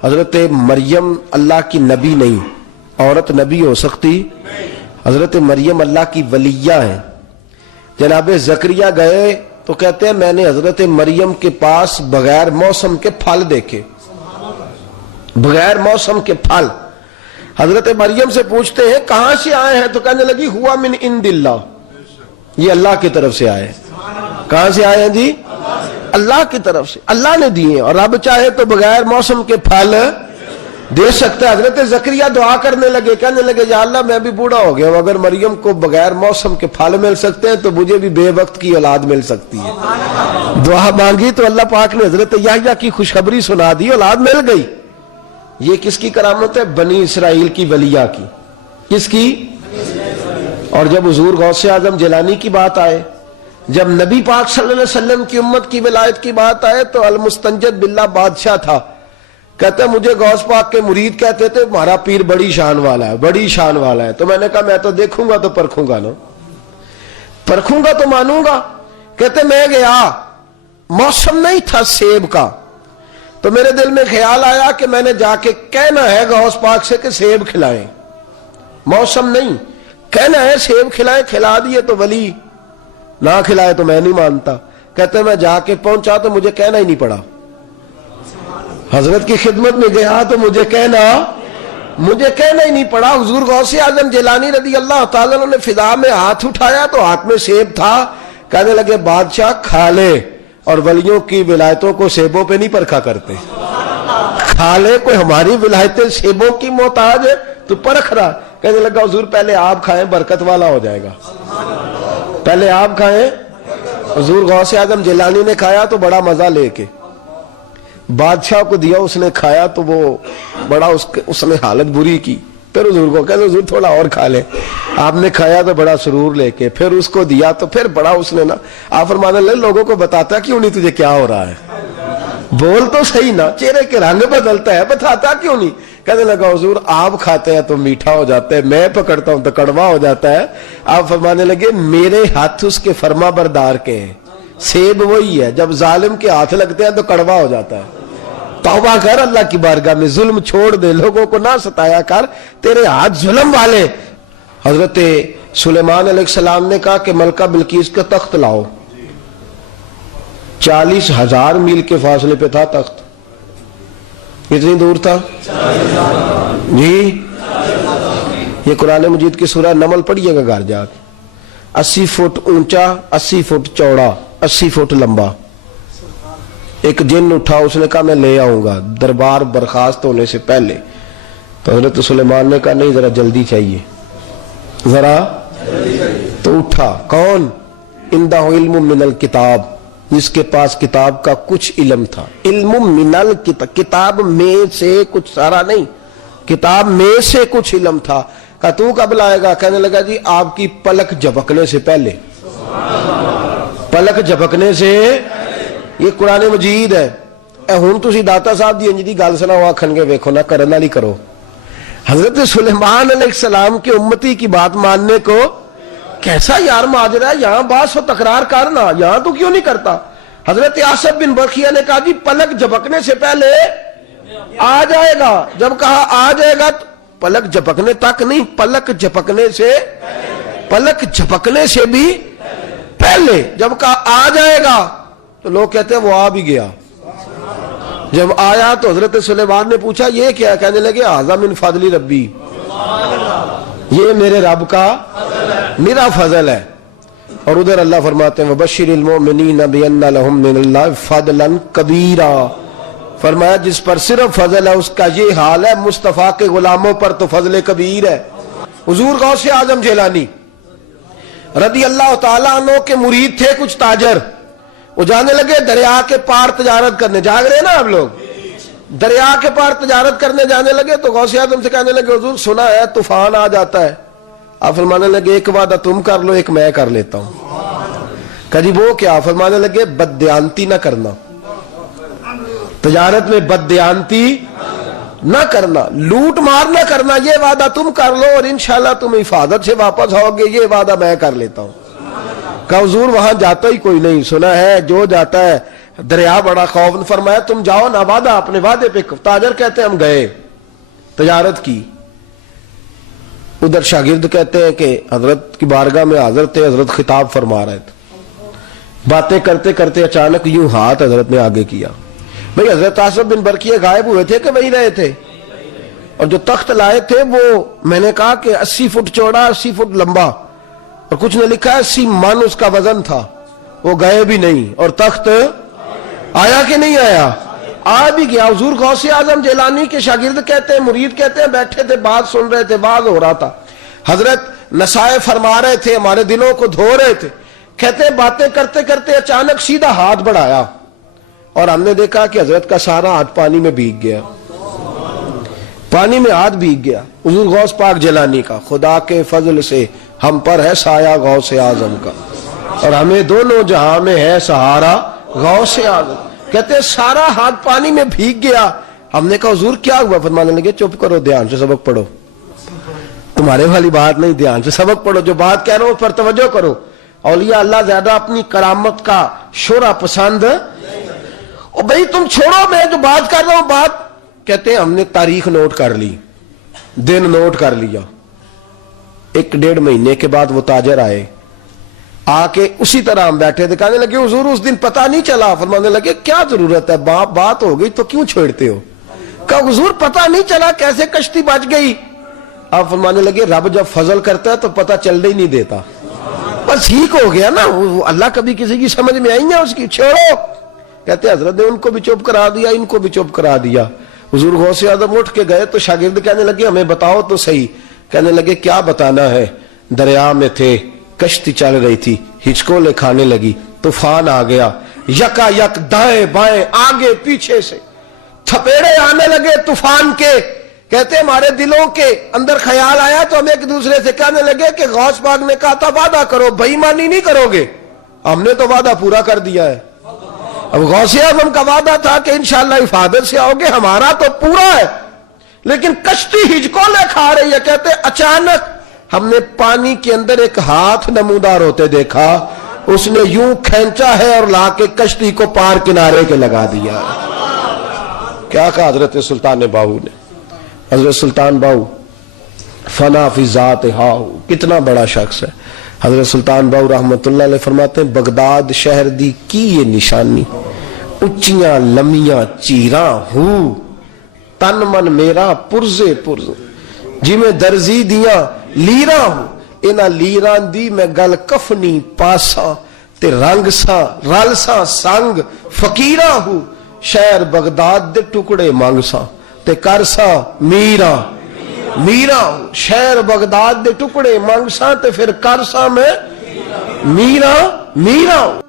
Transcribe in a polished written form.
حضرت مریم اللہ کی نبی نہیں، عورت نبی ہو سکتی؟ حضرت مریم اللہ کی ولیہ ہیں۔ جناب زکریا گئے تو کہتے ہیں میں نے حضرت مریم کے پاس بغیر موسم کے پھل دیکھے، بغیر موسم کے پھل۔ حضرت مریم سے پوچھتے ہیں کہاں سے آئے ہیں؟ تو کہنے لگی ہوا من عند اللہ، یہ اللہ کی طرف سے آئے۔ کہاں سے آئے ہیں جی؟ اللہ کی طرف سے، اللہ نے دیے، اور رب چاہے تو بغیر موسم کے پھل دے سکتا ہے۔ حضرت زکریا دعا کرنے لگے، کہنے لگے یا اللہ میں بھی بوڑھا ہو گیا ہوں، اگر مریم کو بغیر موسم کے پھل مل سکتے ہیں تو مجھے بھی بے وقت کی اولاد مل سکتی ہے۔ دعا مانگی تو اللہ پاک نے حضرت یحییٰ کی خوشخبری سنا دی، اولاد مل گئی۔ یہ کس کی کرامت ہے؟ بنی اسرائیل کی ولیہ کی۔ کس کی؟ اور جب حضور غوث اعظم جیلانی کی بات آئے، جب نبی پاک صلی اللہ علیہ وسلم کی امت کی ولایت کی بات آئے تو المستنجد باللہ بادشاہ تھا، کہتا ہے مجھے غوث پاک کے مرید کہتے تھے ہمارا پیر بڑی شان والا ہے، بڑی شان والا ہے۔ تو میں نے کہا میں تو دیکھوں گا تو پرکھوں گا نا، پرکھوں گا تو مانوں گا۔ کہتے میں گیا، موسم نہیں تھا سیب کا، تو میرے دل میں خیال آیا کہ میں نے جا کے کہنا ہے غوث پاک سے کہ سیب کھلائیں، موسم نہیں، کہنا ہے سیب کھلائیں، کھلا دیے تو ولی، نہ کھلائے تو میں نہیں مانتا۔ کہتے میں جا کے پہنچا تو مجھے کہنا ہی نہیں پڑا، حضرت کی خدمت میں گیا تو مجھے کہنا ہی نہیں پڑا۔ حضور غوث اعظم جیلانی رضی اللہ تعالیٰ عنہ نے فضا میں ہاتھ اٹھایا تو ہاتھ میں سیب تھا، کہنے لگے بادشاہ کھا لے، اور ولیوں کی ولایتوں کو سیبوں پہ نہیں پرکھا کرتے، کھا لے، کوئی ہماری ولایتیں سیبوں کی محتاج ہے تو پرکھ رہا۔ کہنے لگا حضور پہلے آپ کھائیں برکت والا ہو جائے گا، پہلے آپ کھائیں۔ حضور غوث اعظم جیلانی نے کھایا تو بڑا مزہ لے کے بادشاہ کو دیا، اس نے کھایا تو وہ بڑا اس نے حالت بری کی، پھر حضور کو کہتے حضور تھوڑا اور کھا لیں، آپ نے کھایا تو بڑا سرور لے کے، پھر اس کو دیا تو پھر بڑا اس نے نا، آپ فرمانے لگے لوگوں کو بتاتا کیوں نہیں تجھے کیا ہو رہا ہے، بول تو صحیح نا، چہرے کے رنگ بدلتا ہے، بتاتا کیوں نہیں؟ کہنے لگا حضور آپ کھاتے ہیں تو میٹھا ہو جاتا ہے، میں پکڑتا ہوں تو کڑوا ہو جاتا ہے۔ آپ فرمانے لگے میرے ہاتھ اس کے فرما بردار کے ہیں، سیب وہی ہے، جب ظالم کے ہاتھ لگتے ہیں تو کڑوا ہو جاتا ہے۔ توبہ کر اللہ کی بارگاہ میں، ظلم چھوڑ دے، لوگوں کو نہ ستایا کر، تیرے ہاتھ ظلم والے۔ حضرت سلیمان علیہ السلام نے کہا کہ ملکہ بلقیس کا تخت لاؤ، 40,000 میل کے فاصلے پہ تھا تخت، کتنی دور تھا جی؟ یہ قرآن مجید کی سورہ نمل پڑھیے گا گھر جا کے، 80 فٹ اونچا، 80 فٹ چوڑا، 80 فٹ لمبا۔ ایک جن اٹھا، اس نے کہا میں لے آؤں گا دربار برخاست ہونے سے پہلے، تو حضرت سلیمان نے کہا نہیں ذرا جلدی چاہیے، ذرا تو اٹھا۔ کون؟ عندہ علم من الکتاب، جس کے پاس کتاب کا کچھ علم تھا، علم من الکتاب، کتاب میں سے کچھ، سارا نہیں، کتاب میں سے کچھ علم تھا۔ کہا تو کب لائے گا؟ کہنے لگا جی آپ کی پلک جھپکنے سے پہلے، پلک جھپکنے سے، یہ قرآن مجید ہے۔ اے ہن تسی داتا صاحب دی انج دی گل سناؤ، آکھن گے ویکھو نا کرن والی کرو۔ حضرت سلیمان علیہ السلام کے امتی کی بات ماننے کو کیسا یار ماجرا ہے، یہاں بات و تکرار کرنا، یہاں تو کیوں نہیں کرتا؟ حضرت آصف بن برقیہ نے کہا جی پلک جھپکنے سے پہلے آ جائے گا، جب کہا آ جائے گا تو پلک جھپکنے تک نہیں، پلک جھپکنے سے، پلک جھپکنے سے بھی پہلے، جب کہا آ جائے گا تو لوگ کہتے ہیں وہ آ بھی گیا۔ جب آیا تو حضرت سلیمان نے پوچھا یہ کیا؟ کہنے لگے ھذا من فضل ربی، یہ میرے رب کا میرا فضل ہے۔ اور ادھر اللہ فرماتے ہیں وَبَشِّرِ الْمُؤْمِنِينَ بِأَنَّ لَهُم مِّنَ اللَّهِ فَضْلًا كَبِيرًا، فرمایا جس پر صرف فضل ہے اس کا یہ حال ہے، مصطفیٰ کے غلاموں پر تو فضل کبیر ہے۔ حضور غوث اعظم جیلانی رضی اللہ تعالیٰ عنہ کے مرید تھے کچھ تاجر، وہ جانے لگے دریا کے پار تجارت کرنے، جاگ رہے نا آپ لوگ، دریا کے پار تجارت کرنے جانے لگے تو غوث اعظم سے کہنے لگے حضور سنا ہے طوفان آ جاتا ہے۔ آپ فرمانے لگے ایک وعدہ تم کر لو، ایک میں کر لیتا ہوں۔ کہا جی وہ کیا؟ فرمانے لگے بددیانتی نہ کرنا، تجارت میں بددیانتی نہ کرنا، لوٹ مار نہ کرنا، یہ وعدہ تم کر لو اور انشاءاللہ تم حفاظت سے واپس آؤ گے، یہ وعدہ میں کر لیتا ہوں۔ کہا حضور وہاں جاتا ہی کوئی نہیں، سنا ہے جو جاتا ہے دریا بڑا خوف، فرمایا تم جاؤ نا، وعدہ اپنے وعدے پہ۔ تاجر کہتے ہیں ہم گئے، تجارت کی۔ ادھر شاگرد کہتے ہیں کہ حضرت کی بارگاہ میں حاضر تھے، حضرت خطاب فرما رہے تھے، باتیں کرتے کرتے اچانک یوں ہاتھ حضرت نے آگے کیا۔ بھئی حضرت آصف بن برقیہ غائب ہوئے تھے کہ وہی رہے تھے؟ اور جو تخت لائے تھے وہ میں نے کہا کہ 80 فٹ چوڑا 80 فٹ لمبا، اور کچھ نے لکھا ہے 80 من اس کا وزن تھا، وہ گئے بھی نہیں، اور تخت آیا کہ نہیں آیا؟ آ بھی گیا۔ حضور غوث اعظم جیلانی کے شاگرد کہتے ہیں، مرید کہتے ہیں بیٹھے تھے، بات سن رہے تھے، باز ہو رہا تھا، حضرت نصائح فرما رہے تھے، ہمارے دلوں کو دھو رہے تھے، کہتے ہیں باتیں کرتے کرتے اچانک سیدھا ہاتھ بڑھایا اور ہم نے دیکھا کہ حضرت کا سارا ہاتھ پانی میں بھیگ گیا، پانی میں ہاتھ بھیگ گیا۔ حضور غوث پاک جیلانی کا خدا کے فضل سے ہم پر ہے سایہ غوث اعظم کا، اور ہمیں دونوں جہاں میں ہے سہارا غوث اعظم۔ کہتے ہیں سارا ہاتھ پانی میں بھیگ گیا۔ ہم نے کہا حضور کیا ہوا؟ فرمانے لگے چپ کرو، دھیان سے سبق پڑھو، تمہارے والی بات نہیں، دھیان سے سبق پڑھو، جو بات کہہ رہا ہوں اس پر توجہ کرو۔ اولیاء اللہ زیادہ اپنی کرامت کا شورا پسند، اور بھئی تم چھوڑو، میں جو بات کر رہا ہوں بات، کہتے ہیں ہم نے تاریخ نوٹ کر لی، دن نوٹ کر لیا۔ 1-1.5 مہینے کے بعد وہ تاجر آئے، آ کے اسی طرح ہم بیٹھے تھے، کہنے لگے حضور اس دن پتہ نہیں چلا۔ فرمانے لگے کیا ضرورت ہے، بات ہو گئی تو کیوں چھیڑتے ہو؟ کہا حضور پتہ نہیں چلا کیسے کشتی بچ گئی۔ آپ فرمانے لگے رب جب فضل کرتا ہے تو پتہ چلنے ہی نہیں دیتا، بس ٹھیک ہو گیا نا، اللہ کبھی کسی کی سمجھ میں آئی ہے اس کی، چھوڑو۔ کہتے حضرت نے ان کو بھی چپ کرا دیا، ان کو بھی چپ کرا دیا۔ حضور غوث اعظم اٹھ کے گئے تو شاگرد کہنے لگے ہمیں بتاؤ تو صحیح۔ کہنے لگے کیا بتانا ہے، دریا میں تھے، کشتی چل رہی تھی، ہچکولے کھانے لگی، طوفان آ گیا، یکا یک دائیں بائیں آگے پیچھے سے تھپیڑے آنے لگے طوفان کے۔ کہتے ہمارے دلوں کے اندر خیال آیا تو ہم ایک دوسرے سے کہنے لگے کہ غوث پاک نے کہا تھا وعدہ کرو، بے ایمانی نہیں کرو گے، ہم نے تو وعدہ پورا کر دیا ہے۔ اب غوث اعظم کا وعدہ تھا کہ انشاءاللہ حفاظت سے آؤ گے، ہمارا تو پورا ہے، لیکن کشتی ہچکولے کھا رہی ہے۔ کہتے اچانک ہم نے پانی کے اندر ایک ہاتھ نمودار ہوتے دیکھا، اس نے یوں کھینچا ہے اور لا کے کشتی کو پار کنارے کے لگا دیا۔ کیا کہا حضرت سلطان باہو نے؟ حضرت سلطان باہو فنا فی ذات ہاؤ، کتنا بڑا شخص ہے۔ حضرت سلطان باہو رحمت اللہ علیہ فرماتے ہیں بغداد شہر دی کی یہ نشانی، اچیاں لمیاں چیراں ہو، تن من میرا پرزے پرز، جی میں درزی دیاں لیراں ہوں، انہاں لیراں دی میں گل کفنی پاساں تے رنگ ساں رل ساں سنگ فقیراں ہوں، شہر بغداد دے ٹکڑے مانگ ساں تے کر ساں میراں میراں ہوں، شہر بغداد دے ٹکڑے مانگ ساں تے پھر کر ساں میں میراں میراں ہوں۔